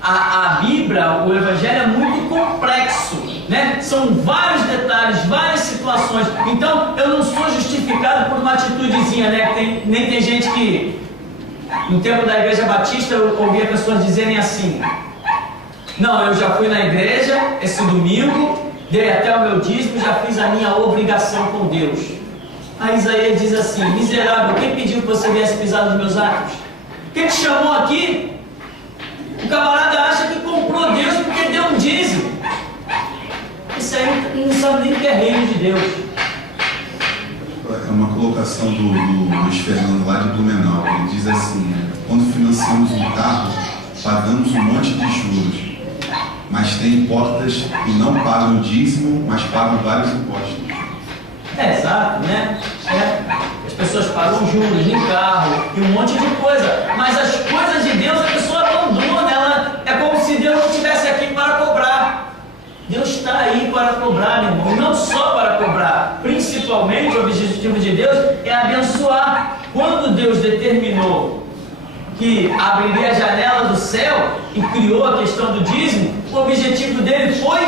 A Bíblia, o Evangelho é muito complexo, né? São vários detalhes, várias situações. Então, eu não sou justificado por uma atitudezinha, né? Nem tem gente que, no tempo da Igreja Batista, eu ouvia pessoas dizerem assim: não, eu já fui na igreja esse domingo, dei até o meu dízimo, já fiz a minha obrigação com Deus. Aí Isaías diz assim: miserável, quem pediu que você viesse pisar nos meus atos? Quem te chamou aqui? O camarada acha que comprou Deus porque deu um dízimo. Isso aí não sabe nem o que é reino de Deus. É uma colocação do Luiz Fernando lá de Blumenau. Ele diz assim: quando financiamos um carro, pagamos um monte de juros, mas tem hipócritas que não pagam dízimo, mas pagam vários impostos. Exato, né? As pessoas pagam juros em carro e um monte de coisa, mas as coisas de Deus a pessoa abandona. Ela é como se Deus não estivesse aqui para cobrar. Deus está aí para cobrar, meu irmão, e não só para cobrar. Principalmente o objetivo de Deus é abençoar. Quando Deus determinou que abriria a janela do céu e criou a questão do dízimo, o objetivo dele foi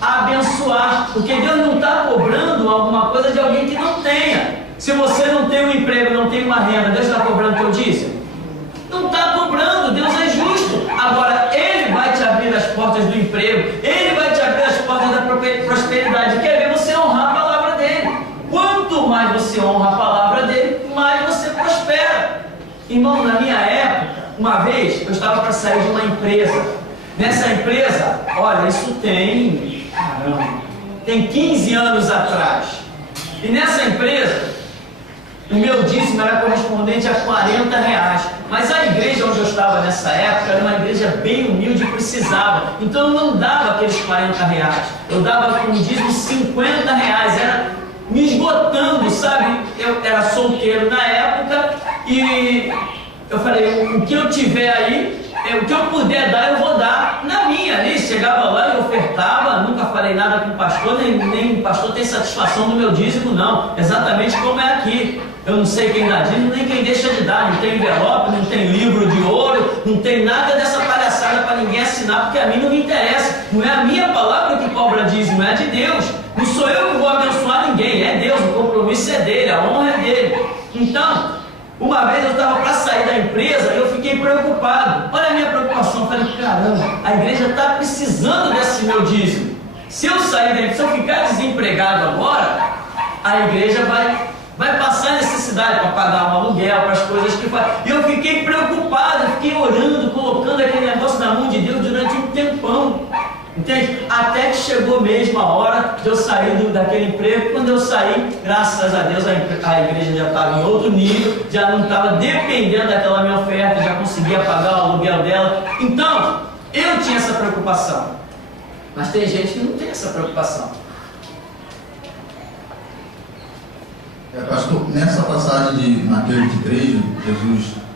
abençoar, porque Deus não está cobrando alguma coisa de alguém que não tenha. Se você não tem um emprego, não tem uma renda, Deus está cobrando teu dízimo? Não está cobrando. Deus é justo. Agora, Ele vai te abrir as portas do emprego, Ele vai te abrir as portas da prosperidade. Quer ver você honrar a palavra dele? Quanto mais você honra a palavra dele, mais você prospera. Irmão, na minha época, uma vez eu estava para sair de uma empresa. Nessa empresa, olha, isso tem 15 anos atrás. E nessa empresa, o meu dízimo era correspondente a R$40. Mas a igreja onde eu estava nessa época era uma igreja bem humilde e precisava. Então eu não dava aqueles R$40. Eu dava como dízimo R$50. Era me esgotando, sabe? Eu era solteiro na época e eu falei: o que eu tiver aí, o que eu puder dar, eu vou dar. Na minha ali, chegava lá e ofertava. Nunca falei nada com o pastor, nem o pastor tem satisfação do meu dízimo, não. Exatamente como é aqui. Eu não sei quem dá dízimo, nem quem deixa de dar. Não tem envelope, não tem livro de ouro, não tem nada dessa palhaçada para ninguém assinar, porque a mim não me interessa. Não é a minha palavra que cobra dízimo, é a de Deus. Não sou eu que vou abençoar ninguém, é Deus. O compromisso é dele, a honra é dele. Então, uma vez eu estava para sair da empresa e eu fiquei preocupado. Olha a minha preocupação. Eu falei: caramba, a igreja está precisando desse meu dízimo. Se eu sair da empresa, se eu ficar desempregado agora, a igreja vai passar necessidade para pagar um aluguel, para as coisas que faz. E eu fiquei preocupado, fiquei orando, colocando aquele negócio na mão de Deus durante um tempão. Entende? Até que chegou mesmo a hora de eu sair daquele emprego. Quando eu saí, graças a Deus, a igreja já estava em outro nível, já não estava dependendo daquela minha oferta, já conseguia pagar o aluguel dela. Então, eu tinha essa preocupação. Mas tem gente que não tem essa preocupação. Pastor, nessa passagem de Mateus 23, Jesus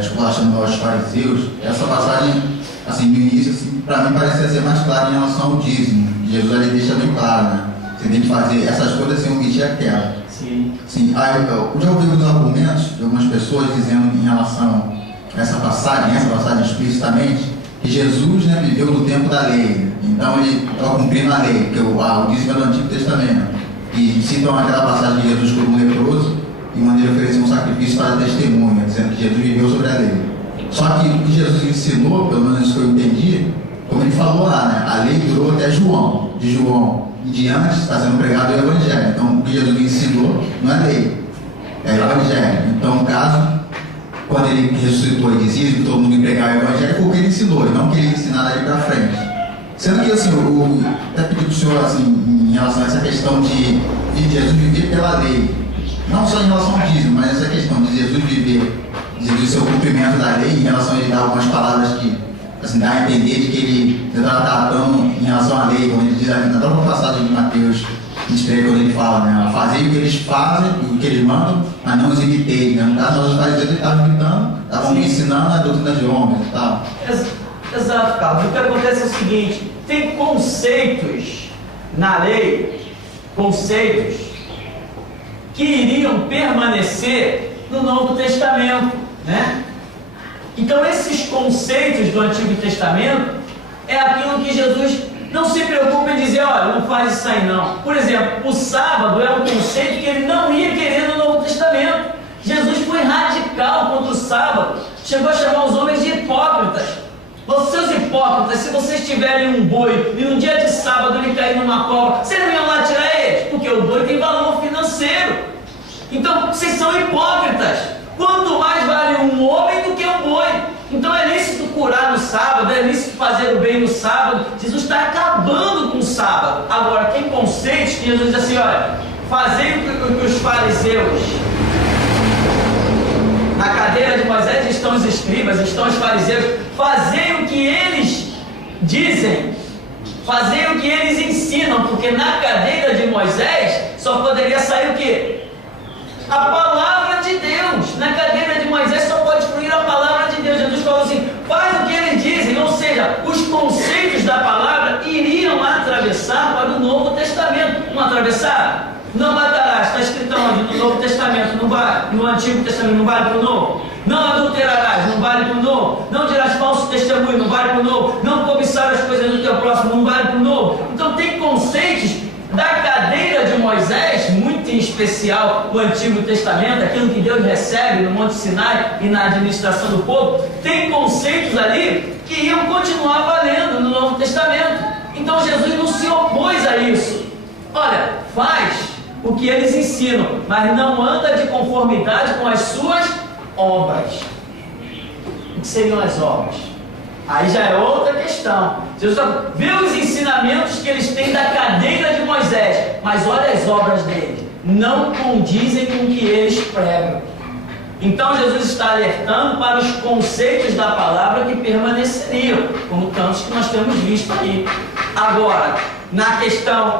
esculachando aos fariseus, essa passagem, assim, no início, assim, para mim parecia ser mais clara em relação ao dízimo. Jesus ali deixa bem claro, né? Você tem que fazer essas coisas sem omitir aquela. Sim. Sim. Eu já ouvi alguns argumentos de algumas pessoas dizendo em relação a essa passagem explicitamente, que Jesus, né, viveu no tempo da lei. Então ele estava cumprindo a lei, porque o dízimo é do Antigo Testamento. E citam aquela passagem de Jesus como leproso e manda ele oferecer um sacrifício para testemunha, dizendo que Jesus viveu sobre a lei. Só que o que Jesus ensinou, pelo menos isso que eu entendi, como ele falou lá, né? A lei durou até João. De João em diante está sendo pregado o Evangelho. Então o que Jesus ensinou não é lei, é o Evangelho. Então, no caso, quando ele ressuscitou e dizia que todo mundo pregar o Evangelho, foi o que ele ensinou, e não o que ele ensinar dali para frente. Sendo que, assim, eu até pedi para o senhor, assim, em relação a essa questão de Jesus viver pela lei, não só em relação ao dízimo, mas essa questão de Jesus viver, Jesus ser o cumprimento da lei, em relação a ele dar algumas palavras que, assim, dá a entender de que ele está tratando em relação à lei, quando ele diz na própria passagem de Mateus 23, quando ele fala, né, fazei o que eles fazem, o que eles mandam, mas não os imiteis, né? No caso, nós fazemos ele estava imitando, estavam ensinando a doutrina de homens e tal. Exato, Carlos. O que acontece é o seguinte: tem conceitos na lei, conceitos que iriam permanecer no Novo Testamento, né? Então esses conceitos do Antigo Testamento é aquilo que Jesus não se preocupa em dizer, olha, não faz isso aí não. Por exemplo, o sábado é um conceito que ele não ia querer no Novo Testamento. Jesus foi radical contra o sábado, chegou a chamar os homens de hipócritas. Vocês hipócritas, se vocês tiverem um boi e no dia de sábado ele cair numa cova, vocês não iam lá tirar eles? Porque o boi tem valor financeiro. Então, vocês são hipócritas. Quanto mais vale um homem do que um boi. Então é lícito curar no sábado, é lícito fazer o bem no sábado. Jesus está acabando com o sábado. Agora, tem conceitos que Jesus diz assim, olha, fazei o que os fariseus... Na cadeira de Moisés estão os escribas, estão os fariseus. Fazei o que eles dizem, fazei o que eles ensinam, porque na cadeira de Moisés só poderia sair o quê? A palavra de Deus. Na cadeira de Moisés só pode fluir a palavra de Deus. Jesus falou assim, faz o que eles dizem, ou seja, os conceitos da palavra iriam atravessar para o Novo Testamento. Não atravessaram? Não matarás, está escrito onde? No Novo Testamento, não vale. No Antigo Testamento, não vale para o Novo. Não adulterarás, não vale para o Novo. Não dirás falso testemunho, não vale para o Novo. Não cobiçar as coisas do teu próximo, não vale para o Novo. Então tem conceitos da cadeira de Moisés, muito em especial o Antigo Testamento, aquilo que Deus recebe no Monte Sinai e na administração do povo. Tem conceitos ali que iam continuar valendo no Novo Testamento. Então Jesus não se opôs a isso. Olha, faz o que eles ensinam, mas não anda de conformidade com as suas obras. O que seriam as obras? Aí já é outra questão. Jesus vê os ensinamentos que eles têm da cadeira de Moisés, mas olha as obras dele, não condizem com o que eles pregam. Então Jesus está alertando para os conceitos da palavra que permaneceriam, como tantos que nós temos visto aí. Agora, na questão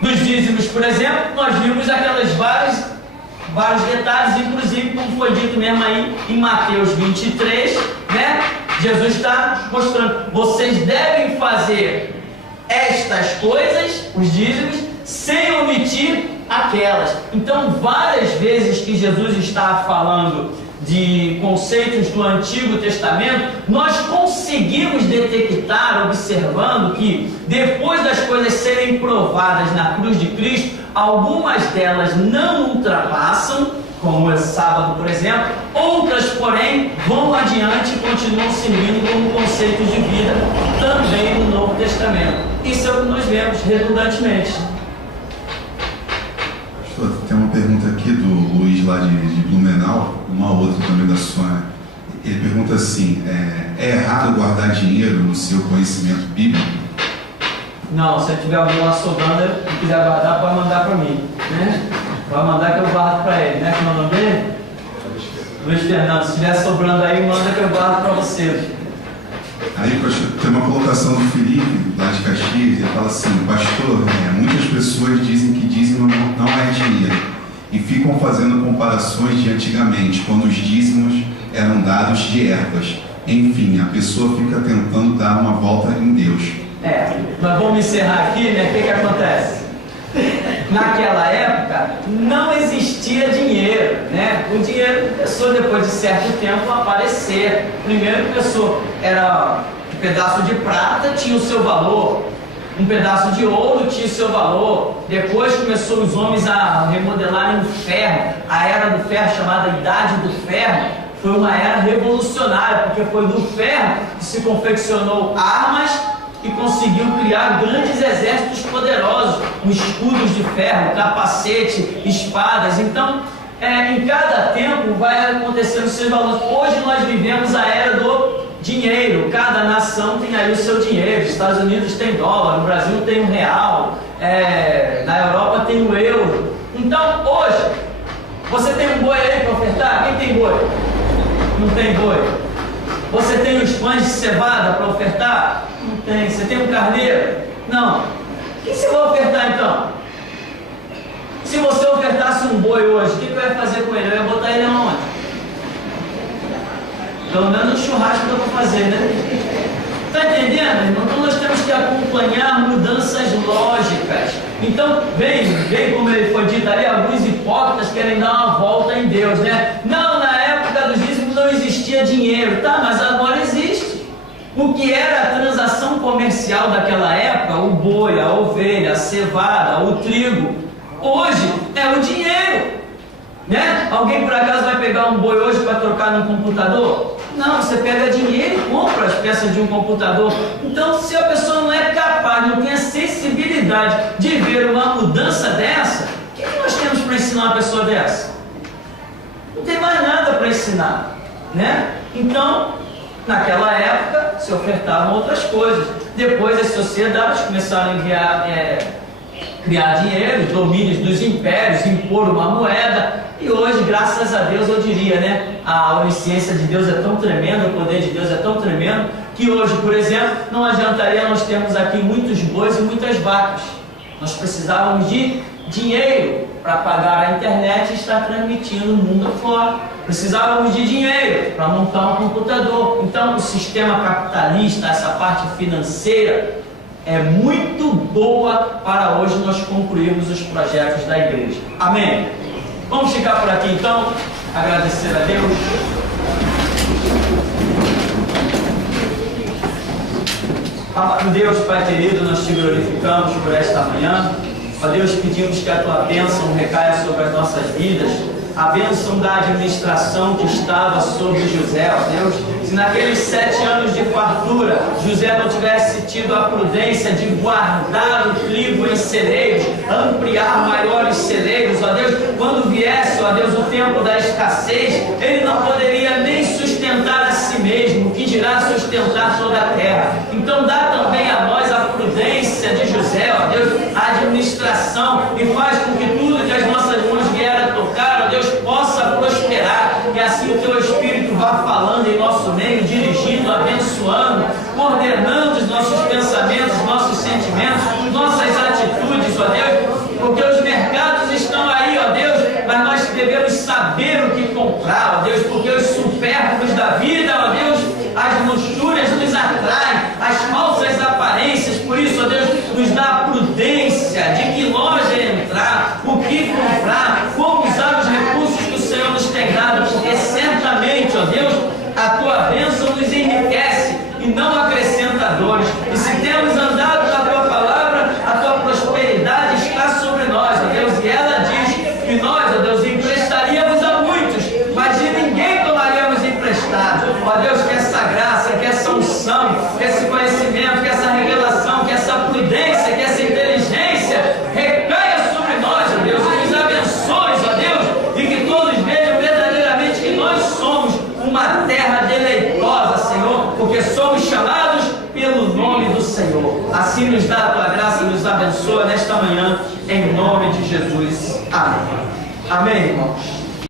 dos dízimos, por exemplo, nós vimos aquelas vários detalhes, inclusive como foi dito mesmo aí em Mateus 23, né? Jesus está mostrando, vocês devem fazer estas coisas, os dízimos, sem omitir aquelas. Então, várias vezes que Jesus está falando de conceitos do Antigo Testamento, nós conseguimos detectar, observando que depois das coisas serem provadas na cruz de Cristo, algumas delas não ultrapassam, como o sábado, por exemplo, outras, porém, vão adiante e continuam servindo como conceitos de vida também no Novo Testamento. Isso é o que nós vemos redundantemente. Tem uma pergunta aqui do Luiz lá de Blumenau, uma outra também da Sônia. Ele pergunta assim, é errado guardar dinheiro no seu conhecimento bíblico? Não, se tiver alguém lá sobrando e quiser guardar, pode mandar para mim, né? Pode mandar que eu guardo para ele, né? Como é o nome dele? Luiz Fernando. Se estiver sobrando aí, manda que eu guardo para você. Aí, pastor, tem uma colocação do Felipe, lá de Caxias, ele fala assim, pastor, muitas pessoas dizem que dízimo não é dinheiro e ficam fazendo comparações de antigamente, quando os dízimos eram dados de ervas. Enfim, a pessoa fica tentando dar uma volta em Deus. Nós vamos encerrar aqui, né? O que acontece? Naquela época não existia dinheiro, né? O dinheiro começou depois de certo tempo a aparecer. Primeiro começou, era um pedaço de prata, tinha o seu valor. Um pedaço de ouro tinha o seu valor. Depois começou os homens a remodelarem o ferro. A era do ferro, chamada Idade do Ferro, foi uma era revolucionária, porque foi do ferro que se confeccionou armas e conseguiu criar grandes exércitos poderosos, com escudos de ferro, capacete, espadas. Então, em cada tempo vai acontecendo seus valores. Hoje nós vivemos a era do dinheiro. Cada nação tem aí o seu dinheiro. Os Estados Unidos tem dólar, no Brasil tem um real, na Europa tem um euro. Então, hoje, você tem um boi aí para ofertar? Quem tem boi? Não tem boi. Você tem os pães de cevada para ofertar? Não tem. Você tem um carneiro? Não. O que você vai ofertar então? Se você ofertasse um boi hoje, o que eu ia fazer com ele? Eu ia botar ele aonde? Pelo menos um churrasco dá para fazer, né? Está entendendo, irmão? Então nós temos que acompanhar mudanças lógicas. Então, bem como ele foi dito ali, alguns hipócritas querem dar uma volta em Deus, né? Não, na época dos dízimos não existia dinheiro, tá? Mas agora existe. O que era a transação comercial daquela época, o boi, a ovelha, a cevada, o trigo, hoje é o dinheiro, né? Alguém por acaso vai pegar um boi hoje para trocar num computador? Não, você pega dinheiro e compra as peças de um computador. Então, se a pessoa não é capaz, não tem a sensibilidade de ver uma mudança dessa, o que nós temos para ensinar uma pessoa dessa? Não tem mais nada para ensinar, né? Então, naquela época, se ofertavam outras coisas. Depois, as sociedades começaram a criar dinheiro, os domínios dos impérios, impor uma moeda. E hoje, graças a Deus, eu diria, né? A onisciência de Deus é tão tremenda, o poder de Deus é tão tremendo, que hoje, por exemplo, não adiantaria nós termos aqui muitos bois e muitas vacas. Nós precisávamos de dinheiro para pagar a internet e estar transmitindo o mundo afora. Precisávamos de dinheiro para montar um computador. Então, o sistema capitalista, essa parte financeira, é muito boa para hoje nós concluirmos os projetos da igreja. Amém? Vamos ficar por aqui então, agradecer a Deus. Amado Deus, Pai querido, nós te glorificamos por esta manhã. Ó Deus, pedimos que a tua bênção recaia sobre as nossas vidas, a bênção da administração que estava sobre José, ó Deus. Se naqueles 7 anos de fartura, José não tivesse tido a prudência de guardar o trigo em celeiros, ampliar maiores celeiros, ó Deus, quando viesse, ó Deus, o tempo da escassez, ele não poderia nem sustentar a si mesmo, que dirá sustentar toda a terra. Então dá também a nós a prudência de José, ó Deus, a administração, e faz com que tudo que as nossas mãos vieram a tocar, ó Deus, possa prosperar, e assim o teu Espírito vá falando em nosso meio, dirigindo, abençoando, coordenando os nossos pensamentos, nossos sentimentos, nossas atitudes, ó Deus, porque os mercados estão aí, ó Deus, mas nós devemos saber o que comprar, ó Deus, porque os supérfluos da vida, ó Deus, as luxúrias nos atraem, as falsas aparências. Por isso, ó Deus, nos dá a prudência de que loja entrar, o que comprar, como usar os recursos que o Senhor nos tem dado, porque certamente, ó Deus, a tua bênção nos enriquece e não acrescenta dores. E se temos andado na tua palavra, a tua prosperidade está sobre nós, ó Deus, e ela diz que nós, ó Deus, emprestaríamos a muitos, mas de ninguém tomaríamos emprestado. Ó Assim nos dá a tua graça, nos abençoa nesta manhã, em nome de Jesus. Amém. Amém, irmãos.